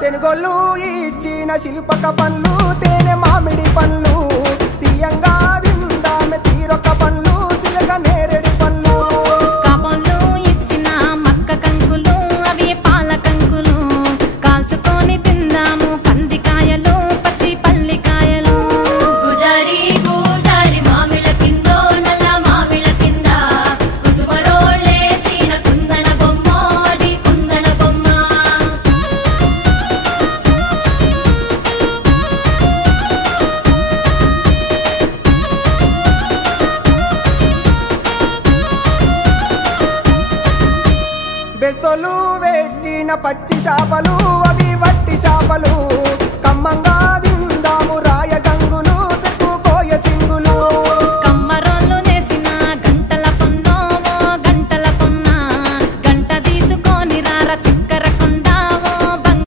తెనుగోళ్ళు ఇచ్చిన శిల్పక పండ్లు తేనె మామిడి పండ్లు తీయంగా తిందామె తీరొక్క పండ్లు చిలక నేరేడి పండ్లు కాపంలో ఇచ్చిన మక్క కంకులు అవి పాల కంకులు కాల్చుకొని తిందాము కందికాయలు పచ్చి పల్లికాయలు గుజారి గుజారి మామిళ్ళ కిందో నల్ల మామిళ్ళ కింద కుసుమరోళ్ళేసిన కుందన బొమ్మ అది కుందన బొమ్మ బెస్తోలు పెట్టిన పచ్చి చేపలు